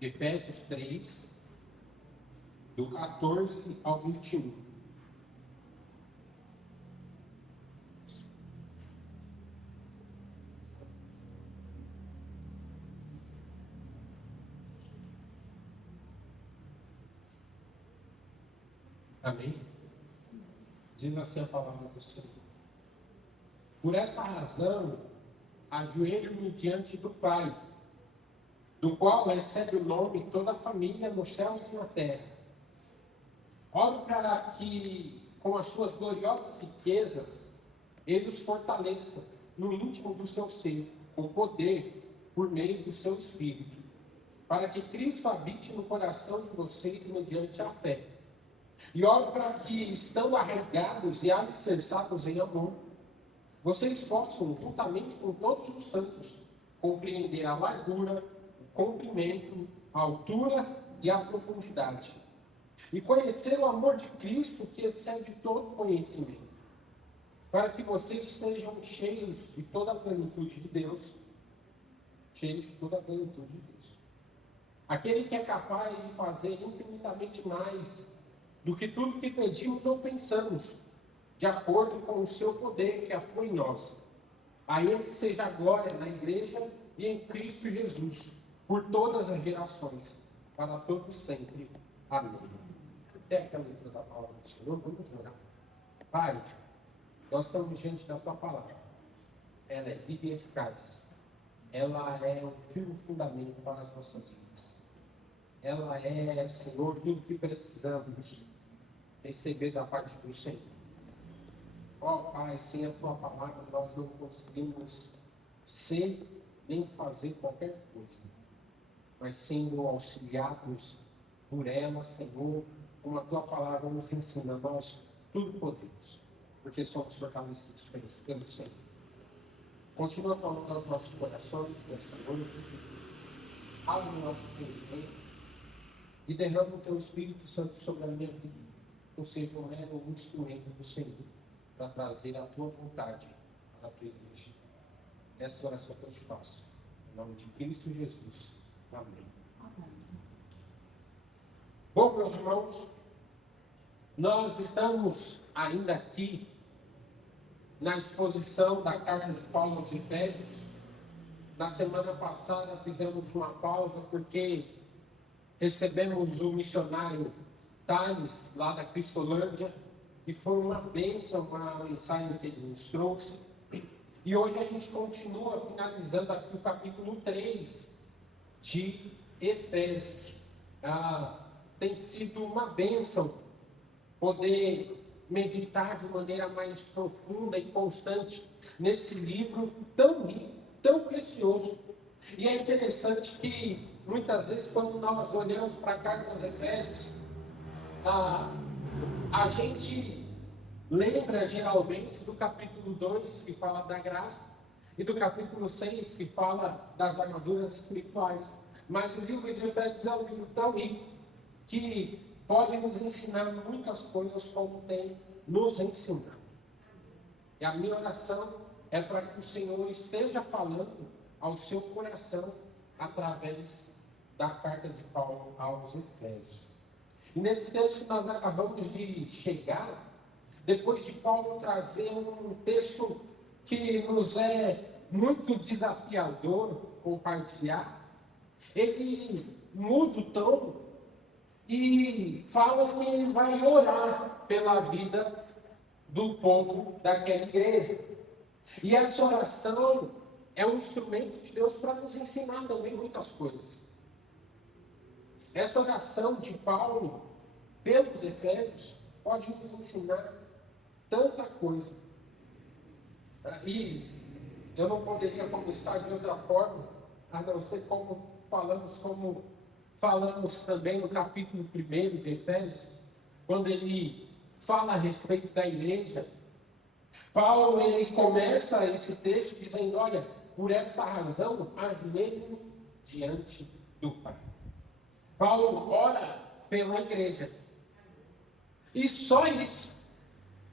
Efésios 3, do 14 ao 21. Amém? Diz assim a palavra do Senhor. Por essa razão, ajoelho-me diante do Pai, do qual recebe o nome toda a família nos céus e na terra. Oro para que, com as suas gloriosas riquezas, Ele os fortaleça no íntimo do seu ser, com poder, por meio do seu Espírito, para que Cristo habite no coração de vocês mediante a fé. E oro para que, estando arraigados e alicerçados em amor, vocês possam, juntamente com todos os santos, compreender a largura, o comprimento, a altura e a profundidade, e conhecer o amor de Cristo que excede todo conhecimento, para que vocês sejam cheios de toda a plenitude de Deus, cheios de toda a plenitude de Deus. Aquele que é capaz de fazer infinitamente mais do que tudo que pedimos ou pensamos, de acordo com o seu poder que atua em nós. A Ele seja a glória na igreja e em Cristo Jesus, por todas as gerações, para todos sempre. Amém. Até aquela leitura da palavra do Senhor, vamos orar. Pai, nós estamos diante da Tua palavra. Ela é viva e eficaz. Ela é o firme fundamento para as nossas vidas. Ela é, Senhor, tudo que precisamos receber da parte do Senhor. Ó Pai, sem a Tua palavra nós não conseguimos ser nem fazer qualquer coisa, mas sendo auxiliados por ela, Senhor, como a Tua palavra nos ensina, nós tudo podemos, porque somos fortalecidos pelo Senhor. Continua falando aos nossos corações nessa noite, abre o nosso entendimento e derrama o Teu Espírito Santo sobre a minha vida. Eu seja um mero instrumento do Senhor para trazer a Tua vontade para a Tua igreja. Essa oração que eu te faço, em nome de Cristo Jesus. Amém. Amém. Bom, meus irmãos, nós estamos ainda aqui na exposição da carta de Paulo aos Efésios. Na semana passada fizemos uma pausa porque recebemos o missionário Thales, lá da Cristolândia, e foi uma bênção, uma mensagem que ele nos trouxe. E hoje a gente continua finalizando aqui o capítulo 3 de Efésios. Tem sido uma bênção poder meditar de maneira mais profunda e constante nesse livro tão rico, tão precioso. E é interessante que muitas vezes quando nós olhamos para a carta aos Efésios, a gente lembra geralmente do capítulo 2, que fala da graça, e do capítulo 6, que fala das armaduras espirituais. Mas o livro de Efésios é um livro tão rico que pode nos ensinar muitas coisas como tem nos ensinado. E a minha oração é para que o Senhor esteja falando ao seu coração através da carta de Paulo aos Efésios. E nesse texto nós acabamos de chegar, depois de Paulo trazer um texto que nos é muito desafiador compartilhar. Ele muda o tom e fala que ele vai orar pela vida do povo daquela igreja. E essa oração é um instrumento de Deus para nos ensinar também muitas coisas. Essa oração de Paulo pelos Efésios pode nos ensinar tanta coisa. E eu não poderia começar de outra forma, a não ser como falamos também no capítulo 1 de Efésios, quando ele fala a respeito da igreja. Paulo, ele começa esse texto dizendo, olha, por essa razão, ajoelho diante do Pai. Paulo ora pela igreja. E só isso,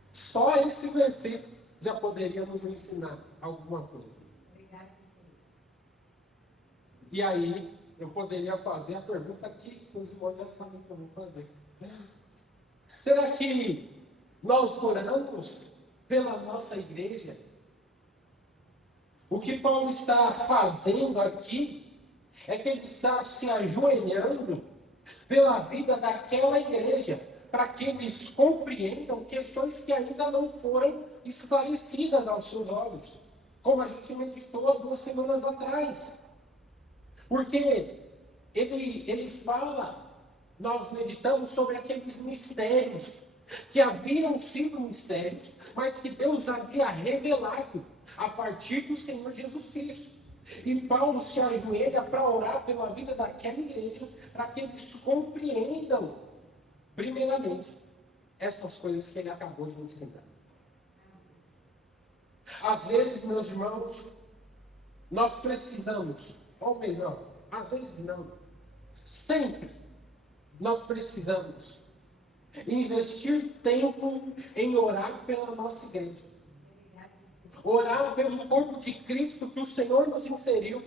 só esse versículo já poderia nos ensinar alguma coisa. E aí, eu poderia fazer a pergunta que os irmãos já sabem que eu vou fazer. Será que nós oramos pela nossa igreja? O que Paulo está fazendo aqui é que ele está se ajoelhando pela vida daquela igreja, para que eles compreendam questões que ainda não foram esclarecidas aos seus olhos, como a gente meditou há 2 semanas atrás. Porque ele fala, nós meditamos sobre aqueles mistérios, que haviam sido mistérios, mas que Deus havia revelado a partir do Senhor Jesus Cristo. E Paulo se ajoelha para orar pela vida daquela igreja, para que eles compreendam, primeiramente, essas coisas que ele acabou de ensinar. Às vezes, meus irmãos, nós precisamos, ou melhor, às vezes não, sempre nós precisamos investir tempo em orar pela nossa igreja. Orar pelo corpo de Cristo que o Senhor nos inseriu.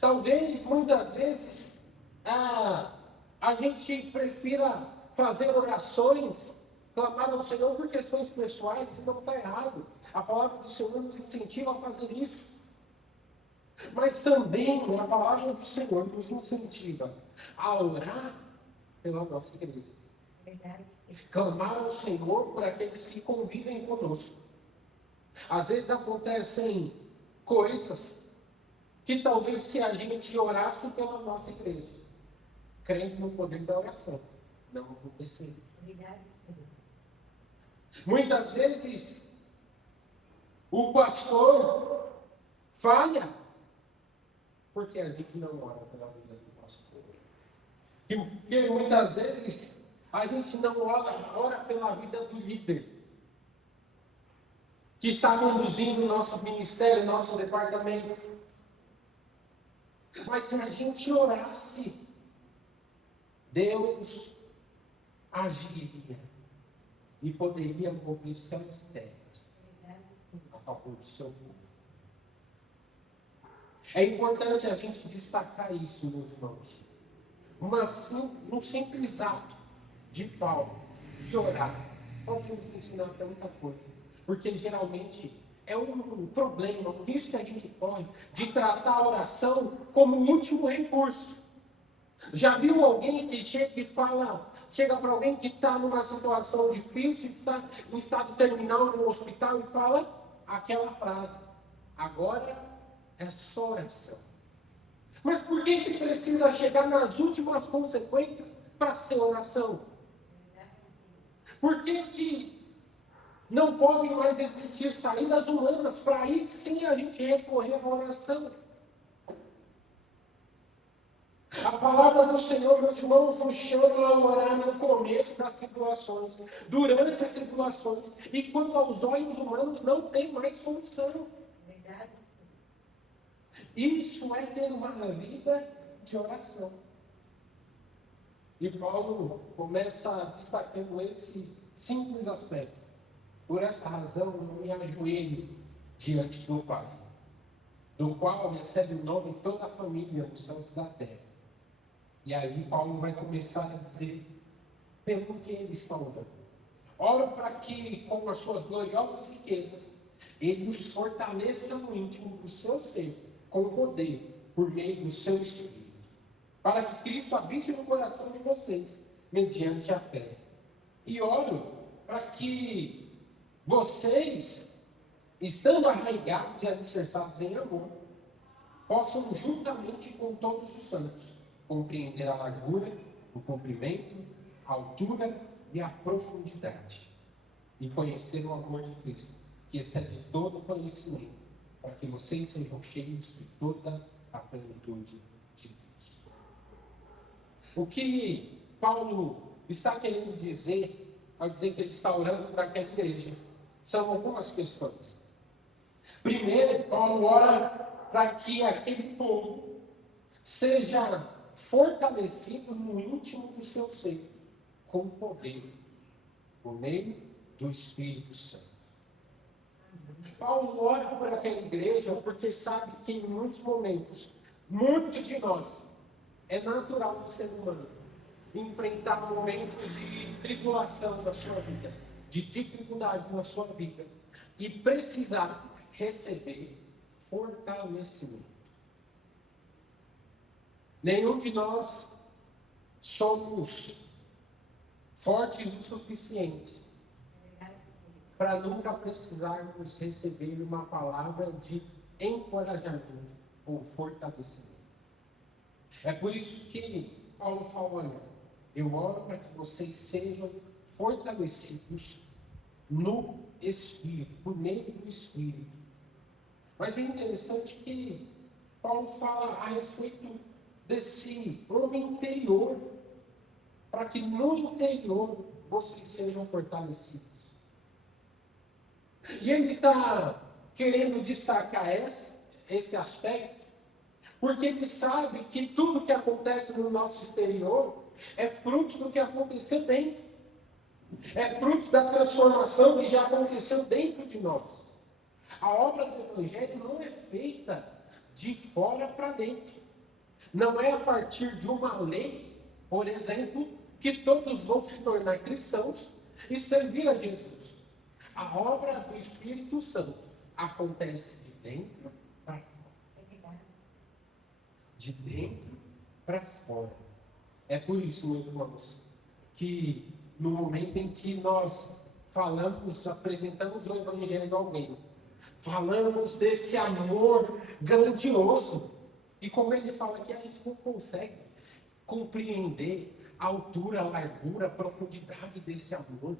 Talvez, muitas vezes, a gente prefira fazer orações, clamar ao Senhor por questões pessoais, e não está errado. A palavra do Senhor nos incentiva a fazer isso. Mas também a palavra do Senhor nos incentiva a orar pela nossa igreja. Clamar ao Senhor por aqueles que convivem conosco. Às vezes acontecem coisas que talvez se a gente orasse pela nossa igreja, crendo no poder da oração, não aconteceria. Muitas vezes o pastor falha porque a gente não ora pela vida do pastor. E porque muitas vezes a gente não ora pela vida do líder que está conduzindo o nosso ministério, o nosso departamento. Mas se a gente orasse, Deus agiria e poderia mover céus e terras a favor do seu povo. É importante a gente destacar isso, meus irmãos. Um simples ato de Paulo, de orar, pode nos ensinar tanta coisa. Porque geralmente é um problema, um risco que a gente corre de tratar a oração como último recurso. Já viu alguém que chega para alguém que está numa situação difícil, está em estado terminal no hospital e fala aquela frase: agora é só oração. Mas por que precisa chegar nas últimas consequências para ser oração? Por que não podem mais existir saídas humanas para aí sim a gente recorrer à oração? A palavra do Senhor, meus irmãos, nos chama a orar no começo das tribulações, durante as tribulações, e quando aos olhos humanos não tem mais solução. Isso é ter uma vida de oração. E Paulo começa destacando esse simples aspecto. Por essa razão, eu me ajoelho diante do Pai, do qual recebe o nome toda a família dos céus da terra. E aí Paulo vai começar a dizer pelo que ele está orando. Ora para que, com as suas gloriosas riquezas, ele nos fortaleça no íntimo do seu ser, com poder, por meio do seu Espírito, para que Cristo habite no coração de vocês, mediante a fé. E oro para que vocês, estando arraigados e alicerçados em amor, possam, juntamente com todos os santos, compreender a largura, o comprimento, a altura e a profundidade, e conhecer o amor de Cristo, que excede todo o conhecimento, para que vocês sejam cheios de toda a plenitude de Deus. O que Paulo está querendo dizer, ao dizer que ele está orando para aquela igreja, são algumas questões. Primeiro, Paulo ora para que aquele povo seja fortalecido no íntimo do seu ser, com poder, por meio do Espírito Santo. Paulo ora por aquela igreja porque sabe que em muitos momentos Muitos de nós, é natural do ser humano enfrentar momentos de tribulação na sua vida, de dificuldade na sua vida, e precisar receber fortalecimento. Nenhum de nós somos fortes o suficiente para nunca precisarmos receber uma palavra de encorajamento ou fortalecimento. É por isso que Paulo fala: olha, eu oro para que vocês sejam fortalecidos no Espírito, por meio do Espírito. Mas é interessante que Paulo fala a respeito desse homem interior, para que no interior vocês sejam fortalecidos. E ele está querendo destacar esse aspecto, porque ele sabe que tudo que acontece no nosso exterior é fruto do que aconteceu dentro. É fruto da transformação que já aconteceu dentro de nós. A obra do Evangelho não é feita de fora para dentro. Não é a partir de uma lei, por exemplo, que todos vão se tornar cristãos e servir a Jesus. A obra do Espírito Santo acontece de dentro para fora. De dentro para fora. É por isso, meus irmãos, que no momento em que nós falamos, apresentamos o Evangelho a alguém, falamos desse amor grandioso, e como ele fala aqui, a gente não consegue compreender a altura, a largura, a profundidade desse amor.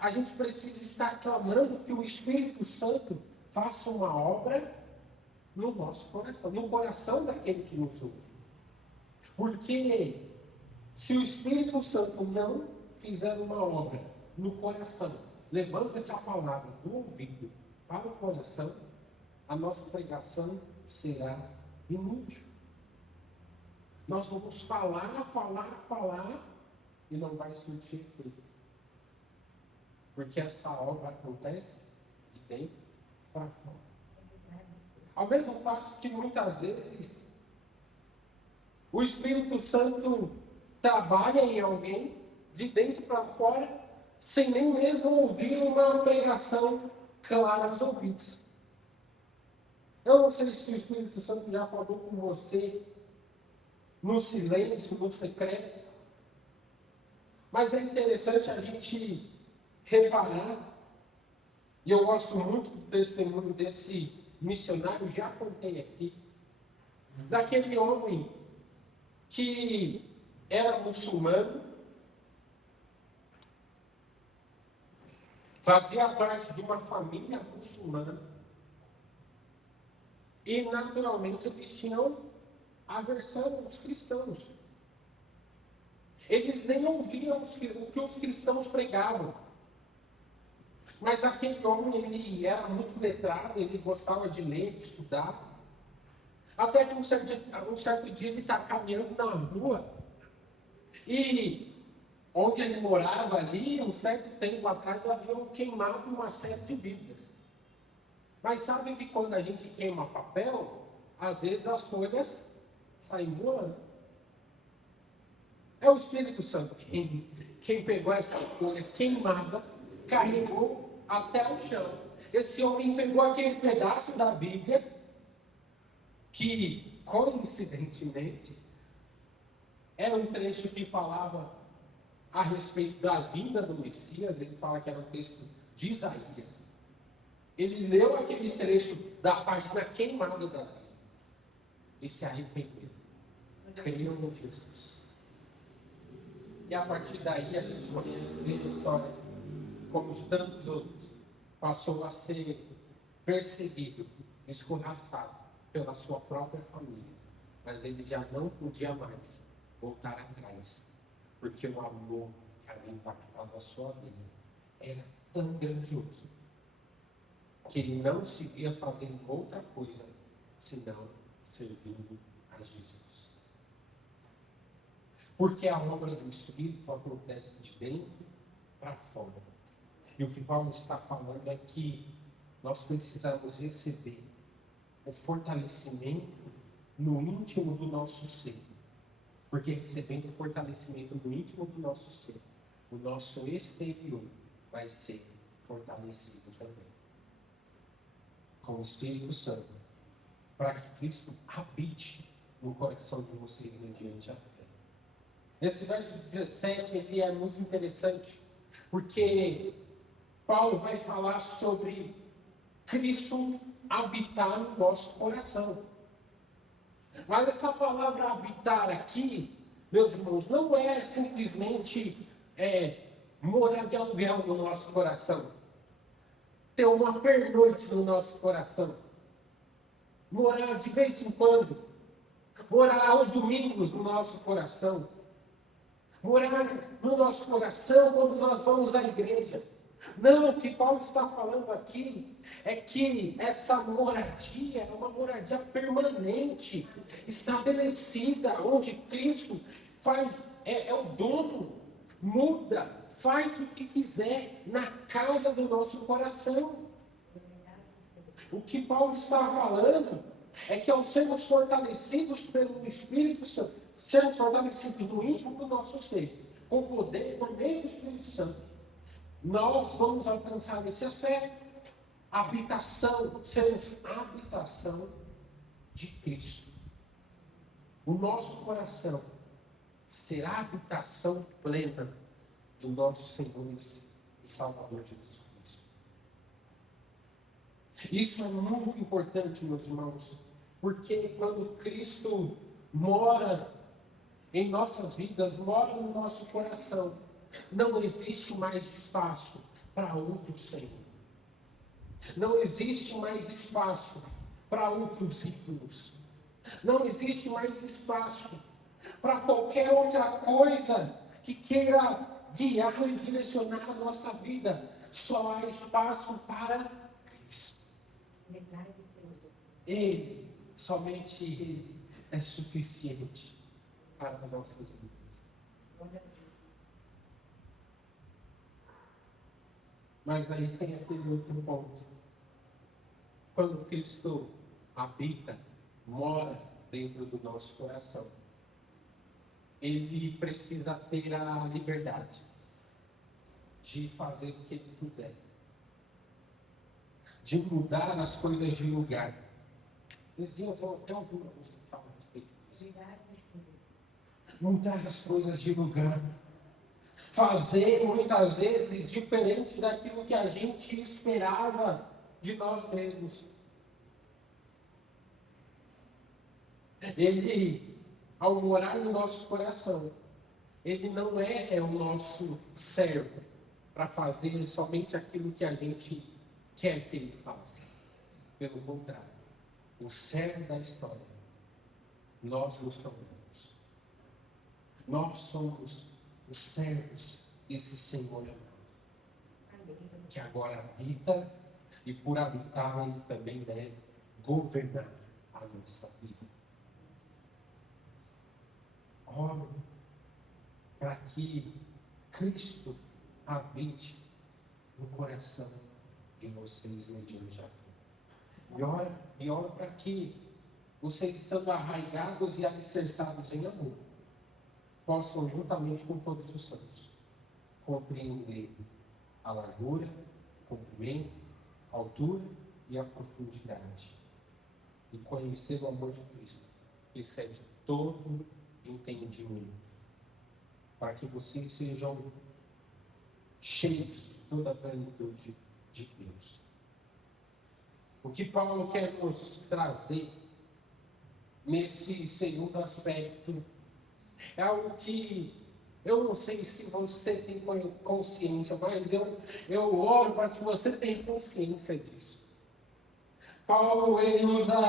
A gente precisa estar clamando que o Espírito Santo faça uma obra no nosso coração, no coração daquele que nos ouve. Porque se o Espírito Santo não fizer uma obra no coração, levando essa palavra do ouvido para o coração, a nossa pregação será inútil. Nós vamos falar e não vai surtir efeito. Porque essa obra acontece de dentro para fora. Ao mesmo passo que muitas vezes o Espírito Santo trabalha em alguém de dentro para fora, sem nem mesmo ouvir uma pregação clara aos ouvidos. Eu não sei se o Espírito Santo já falou com você no silêncio, no secreto, mas é interessante a gente reparar, e eu gosto muito do testemunho desse missionário, já contei aqui, daquele homem que era muçulmano, fazia parte de uma família muçulmana, e naturalmente eles tinham aversão aos cristãos. Eles nem ouviam o que os cristãos pregavam. Mas aquele homem, ele era muito letrado, ele gostava de ler, de estudar. Até que um certo dia ele está caminhando na rua, e onde ele morava ali, um certo tempo atrás, haviam queimado uma série de Bíblias. Mas sabe que quando a gente queima papel, às vezes as folhas saem voando. É o Espírito Santo quem pegou essa folha queimada, carregou até o chão. Esse homem pegou aquele pedaço da Bíblia, que coincidentemente era um trecho que falava a respeito da vinda do Messias. Ele fala que era um texto de Isaías. Ele leu aquele trecho da página queimada da Bíblia e se arrependeu. Creu em Jesus. E a partir daí a gente conhece a história, como de tantos outros, passou a ser perseguido, escorraçado pela sua própria família. Mas ele já não podia mais voltar atrás, porque o amor que havia impactado a sua vida era tão grandioso que ele não se via fazendo outra coisa senão servindo a Jesus. Porque a obra do Espírito acontece de dentro para fora. E o que Paulo está falando é que nós precisamos receber o fortalecimento no íntimo do nosso ser. Porque recebendo fortalecimento no íntimo do nosso ser, o nosso exterior vai ser fortalecido também. Com o Espírito Santo, para que Cristo habite no coração de vocês mediante a fé. Esse verso 17 ele é muito interessante, porque Paulo vai falar sobre Cristo habitar no nosso coração. Mas essa palavra habitar aqui, meus irmãos, não é simplesmente morar de aluguel no nosso coração, ter uma pernoite no nosso coração, morar de vez em quando, morar aos domingos no nosso coração, morar no nosso coração quando nós vamos à igreja. Não, o que Paulo está falando aqui é que essa moradia é uma moradia permanente, estabelecida, onde Cristo é o dono, muda, faz o que quiser na casa do nosso coração. O que Paulo está falando é que ao sermos fortalecidos pelo Espírito Santo, sermos fortalecidos no íntimo do nosso ser, com poder por meio do Espírito Santo, nós vamos alcançar esse aspecto, habitação, sermos habitação de Cristo. O nosso coração será a habitação plena do nosso Senhor e Salvador Jesus Cristo. Isso é muito importante, meus irmãos, porque quando Cristo mora em nossas vidas, mora no nosso coração, não existe mais espaço para outro Senhor. Não existe mais espaço para outros ídolos. Não existe mais espaço para qualquer outra coisa que queira guiar e direcionar a nossa vida. Só há espaço para Cristo. Ele, somente Ele, é suficiente para as nossas vidas. Mas aí tem aquele outro ponto. Quando Cristo habita, mora dentro do nosso coração, Ele precisa ter a liberdade de fazer o que Ele quiser, de mudar as coisas de lugar. Esses dias eu até ouvi uma música que fala a respeito disso. Mudar as coisas de lugar. Fazer muitas vezes diferente daquilo que a gente esperava de nós mesmos. Ele, ao morar no nosso coração, Ele não é o nosso servo para fazer somente aquilo que a gente quer que Ele faça. Pelo contrário, o servo da história, nós nos tornamos. Nós somos os servos desse Senhor amado, que agora habita, e por habitar Ele também deve governar a nossa vida. Oro para que Cristo habite no coração de vocês mediante a fé. E oro para que vocês, estando arraigados e alicerçados em amor, possam, juntamente com todos os santos, compreender a largura, o comprimento, a altura e a profundidade, e conhecer o amor de Cristo, que excede todo entendimento, para que vocês sejam cheios de toda a plenitude de Deus. O que Paulo quer nos trazer nesse segundo aspecto é algo que eu não sei se você tem consciência, mas eu oro para que você tenha consciência disso. Paulo, ele usa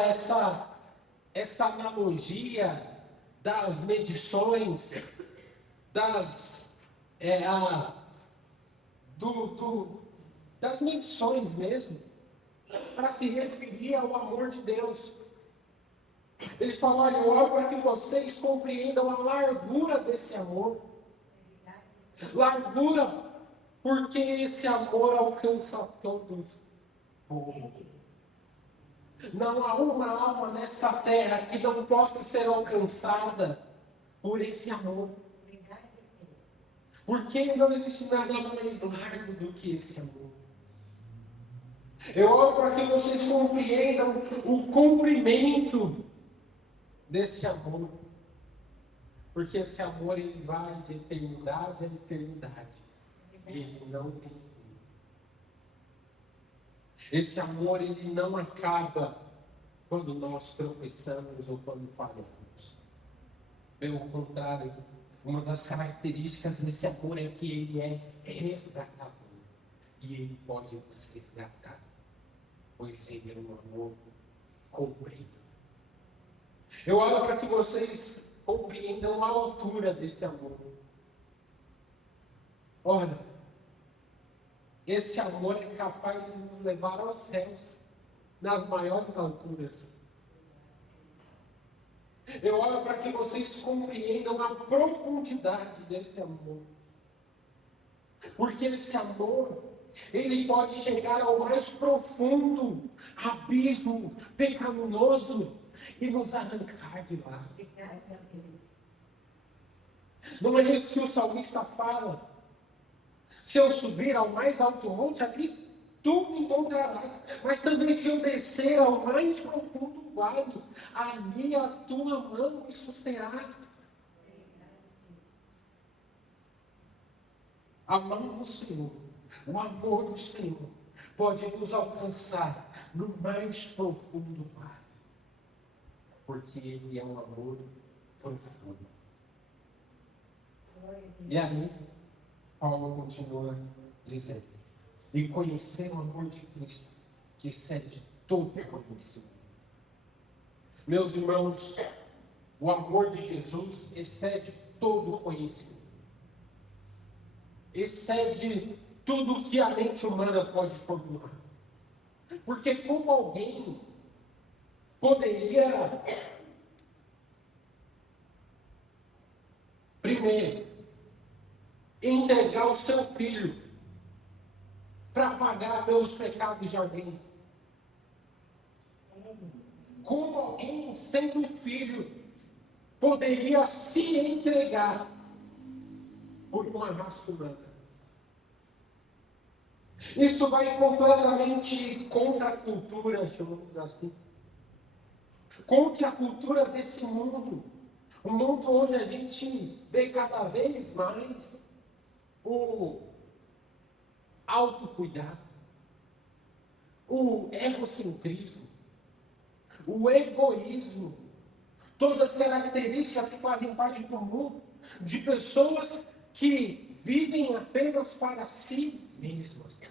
essa analogia das medições, das medições mesmo, para se referir ao amor de Deus. Ele fala: olha, eu oro para que vocês compreendam a largura desse amor. Largura, porque esse amor alcança todo o povo. Não há uma alma nessa terra que não possa ser alcançada por esse amor. Porque não existe nada mais largo do que esse amor. Eu oro para que vocês compreendam o comprimento desse amor. Porque esse amor ele vai de eternidade a eternidade. Ele não tem fim. Esse amor ele não acaba quando nós tropeçamos ou quando falhamos. Pelo contrário, uma das características desse amor é que ele é resgatador. E ele pode nos resgatar, pois ele é um amor comprido. Eu oro para que vocês compreendam a altura desse amor. Ora, esse amor é capaz de nos levar aos céus, nas maiores alturas. Eu oro para que vocês compreendam a profundidade desse amor. Porque esse amor, ele pode chegar ao mais profundo abismo pecaminoso e nos arrancar de lá. Não é isso que o salmista fala? Se eu subir ao mais alto monte, ali tu me encontrarás. Mas também se eu descer ao mais profundo vale, ali a tua mão me susterá. A mão do Senhor, o amor do Senhor, pode nos alcançar no mais profundo vale. Porque Ele é um amor profundo. E aí, Paulo continua dizendo: e conhecer o amor de Cristo, que excede todo conhecimento. Meus irmãos, o amor de Jesus excede todo conhecimento. Excede tudo que a mente humana pode formular. Porque como alguém poderia, primeiro, entregar o seu filho para pagar pelos pecados de alguém? Como alguém, sendo filho, poderia se entregar por uma raça humana? Isso vai completamente contra a cultura, chamamos assim. Contra a cultura desse mundo. Um mundo onde a gente vê cada vez mais o autocuidado, o egocentrismo, o egoísmo, todas as características que fazem parte do mundo, de pessoas que vivem apenas para si mesmas.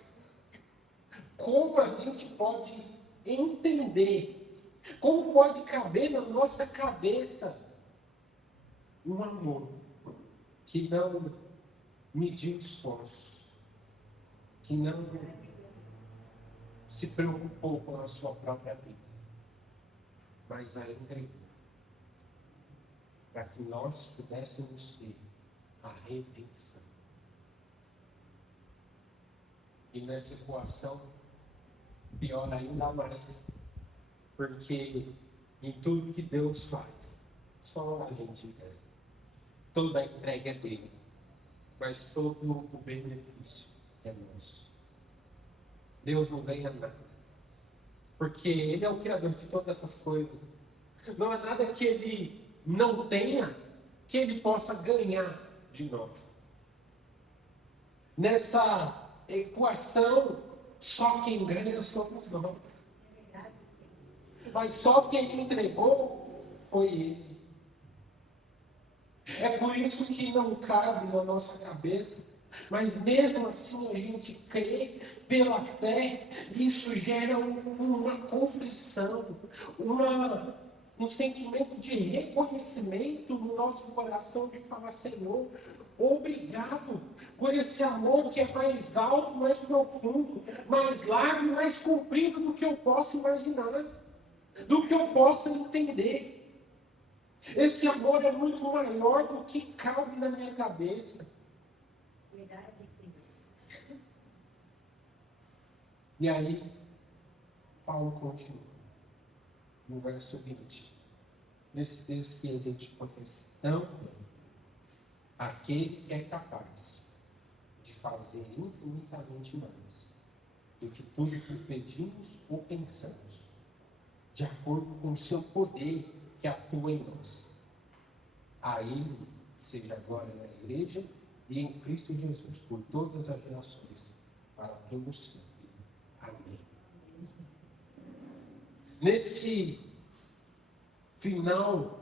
Como a gente pode entender, como pode caber na nossa cabeça um amor que não mediu esforço, que não se preocupou com a sua própria vida, mas a entregou para que nós pudéssemos ter a redenção. E nessa equação, pior ainda mais, porque em tudo que Deus faz, só a gente ganha. Toda a entrega é dele, mas todo o benefício é nosso. Deus não ganha nada, porque Ele é o Criador de todas essas coisas. Não há nada que Ele não tenha que Ele possa ganhar de nós. Nessa equação, só quem ganha somos nós. Mas só quem entregou foi Ele. É por isso que não cabe na nossa cabeça, mas mesmo assim a gente crê pela fé, isso gera uma conflição, um sentimento de reconhecimento no nosso coração de falar: Senhor, obrigado por esse amor que é mais alto, mais profundo, mais largo, mais comprido do que eu posso imaginar, do que eu possa entender. Esse amor é muito maior do que cabe na minha cabeça. E aí, Paulo continua. no verso 20. Nesse texto que a gente conhece tão bem. Aquele que é capaz de fazer infinitamente mais do que tudo que pedimos ou pensamos, de acordo com o seu poder que atua em nós. A Ele seja a glória na igreja e em Cristo Jesus, por todas as gerações, para todos sempre. Amém. Nesse final,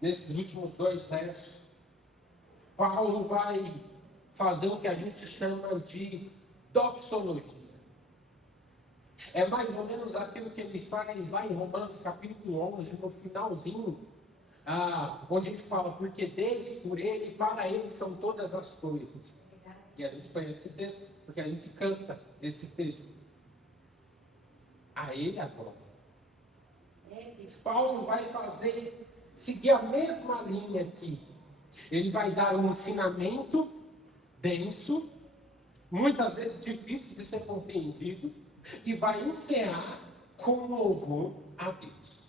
nesses últimos 2 versos, Paulo vai fazer o que a gente chama de doxologia. É mais ou menos aquilo que ele faz lá em Romanos capítulo 11, no finalzinho, onde ele fala, porque dele, por ele, para ele são todas as coisas. E a gente conhece esse texto, porque a gente canta esse texto. A ele agora. Paulo vai seguir a mesma linha aqui. Ele vai dar um ensinamento denso, muitas vezes difícil de ser compreendido, e vai encerrar com louvor a Deus.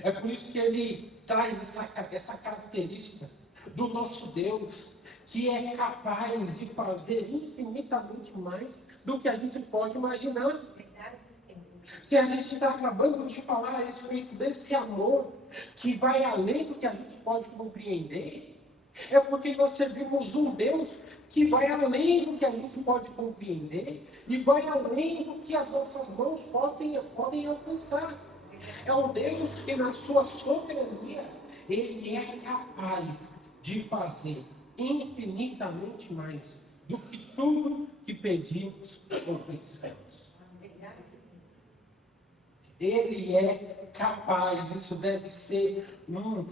É por isso que ele traz essa característica do nosso Deus, que é capaz de fazer infinitamente mais do que a gente pode imaginar. Se a gente está acabando de falar a respeito desse amor que vai além do que a gente pode compreender, é porque nós servimos um Deus que vai além do que a gente pode compreender e vai além do que as nossas mãos podem alcançar. É um Deus que, na sua soberania, Ele é capaz de fazer infinitamente mais do que tudo que pedimos ou pensamos. Ele é capaz, isso deve ser um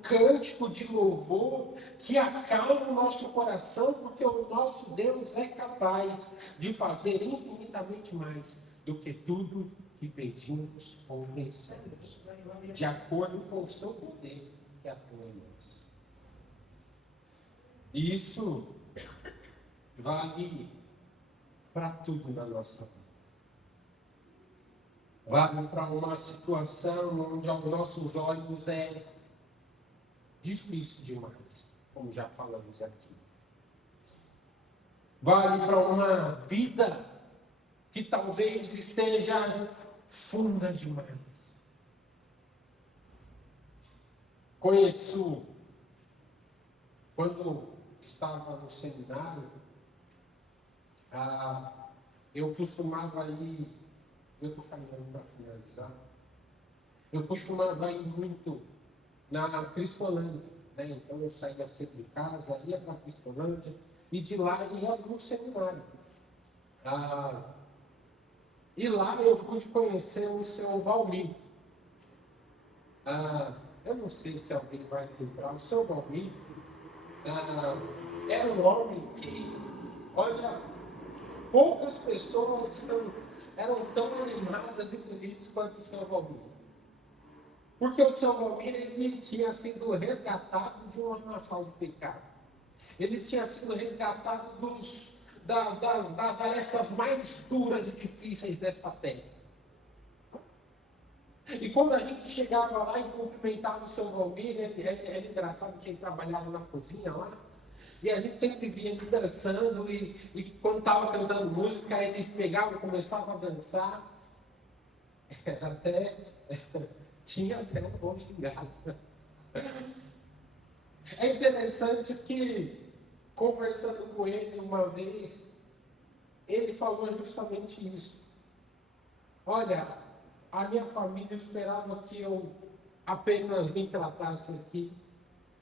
cântico de louvor que acalma o nosso coração, porque o nosso Deus é capaz de fazer infinitamente mais do que tudo que pedimos ou pensamos, de acordo com o seu poder que atua em nós. E isso vale para tudo na nossa vida. Vale para uma situação onde aos nossos olhos é difícil demais, como já falamos aqui. Vale para uma vida que talvez esteja funda demais. Conheço, quando estava no seminário, eu costumava ir. Eu estou caminhando para finalizar. Eu costumava ir muito na Cristolândia, né? Então eu saía cedo de casa, ia para a Cristolândia e de lá ia para o seminário. E lá eu pude conhecer o seu Valmir. Eu não sei se alguém vai lembrar, o seu Valmir era um homem que, olha, poucas pessoas eram tão animadas e felizes quanto o seu Valmir. Porque o seu Valmir, ele tinha sido resgatado de uma nação de pecado. Ele tinha sido resgatado das arestas mais duras e difíceis desta terra. E quando a gente chegava lá e cumprimentava o seu Valmir, era engraçado que ele trabalhava na cozinha lá, e a gente sempre via ele dançando, e quando estava cantando música, ele pegava e começava a dançar. Tinha até um bom gingado. É interessante que, conversando com ele uma vez, ele falou justamente isso. Olha, a minha família esperava que eu apenas me tratasse aqui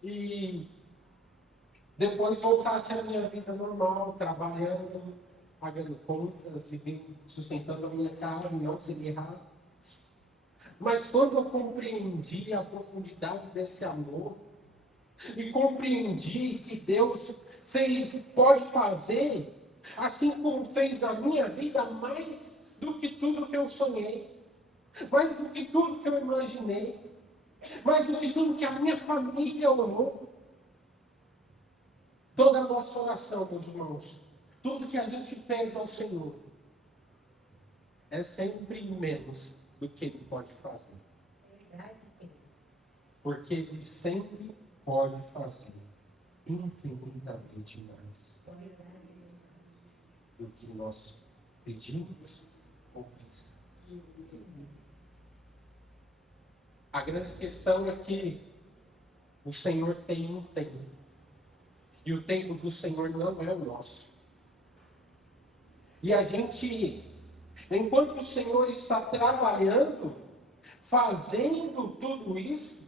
e depois voltasse à minha vida normal, trabalhando, pagando contas, vivendo, sustentando a minha casa, não seria errado. Mas quando eu compreendi a profundidade desse amor e compreendi que Deus pode fazer, assim como fez na minha vida, mais do que tudo que eu sonhei, mais do que tudo que eu imaginei, mais do que tudo que a minha família orou. Toda a nossa oração, meus irmãos, tudo que a gente pede ao Senhor, é sempre menos do que Ele pode fazer. Porque Ele sempre pode fazer infinitamente mais do que nós pedimos ou pensamos. A grande questão é que o Senhor tem um tempo. E o tempo do Senhor não é o nosso. E a gente, enquanto o Senhor está trabalhando, fazendo tudo isso,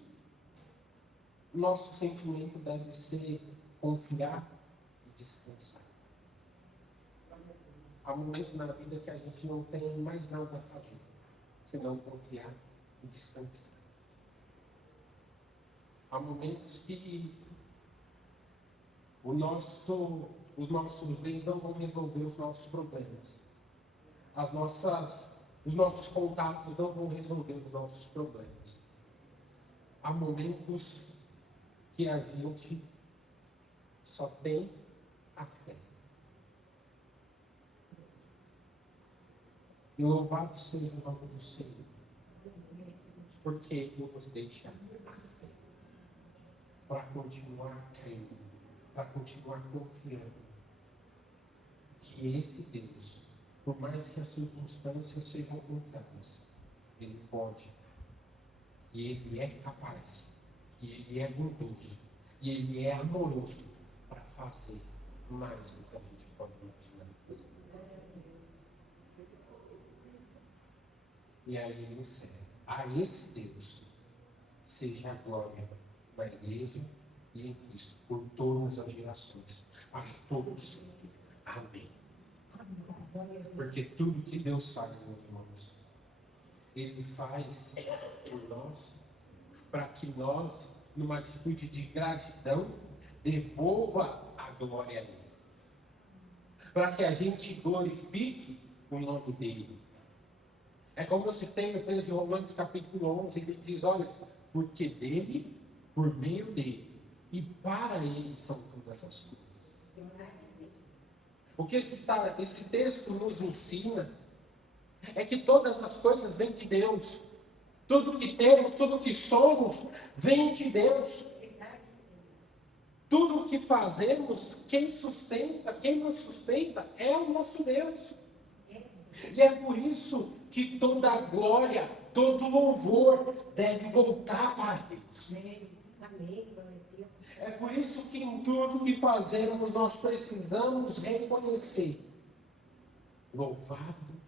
nosso sentimento deve ser confiar e descansar. Há momentos na vida que a gente não tem mais nada a fazer, senão confiar e descansar. Há momentos que os nossos bens não vão resolver os nossos problemas. Os nossos contatos não vão resolver os nossos problemas. Há momentos que a gente só tem a fé. E louvado seja o nome do Senhor, porque Ele nos deixa a fé para continuar crendo, para continuar confiando que esse Deus, por mais que as circunstâncias sejam contrárias, Ele pode, e Ele é capaz, e Ele é bondoso, e Ele é amoroso para fazer mais do que a gente pode imaginar. E aí ele encerra: a esse Deus seja a glória na igreja e em Cristo, por todas as gerações, para todos sempre. Amém. Porque tudo que Deus faz, meus irmãos, Ele faz por nós, para que nós, numa atitude de gratidão, devolva a glória a Ele. Para que a gente glorifique o nome dEle. É como se tem o texto de Romanos capítulo 11, ele diz: olha, porque dele, por meio dele, e para ele são todas as coisas. O que esse texto nos ensina é que todas as coisas vêm de Deus. Tudo que temos, tudo que somos, vem de Deus. Tudo o que fazemos, quem nos sustenta é o nosso Deus. E é por isso que toda a glória, todo louvor deve voltar para Deus. É por isso que em tudo que fazemos nós precisamos reconhecer: louvado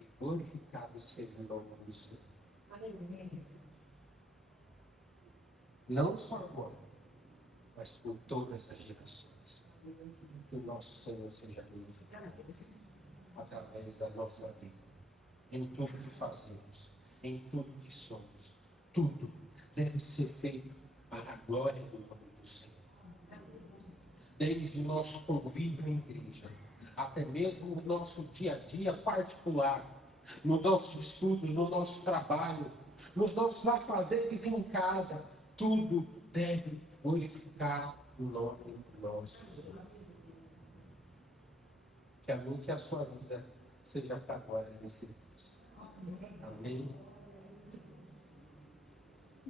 e glorificado seja o nome do Senhor. Não só agora, mas por todas as gerações. Que o nosso Senhor seja glorificado através da nossa vida, em tudo que fazemos, em tudo que somos. Tudo deve ser feito para a glória do nome do Senhor. Desde o nosso convívio em igreja, até mesmo no nosso dia a dia particular, nos nossos estudos, no nosso trabalho, nos nossos afazeres em casa, tudo deve glorificar o nome do nosso Senhor. Que a minha e a sua vida seja para a glória desse Deus. Amém.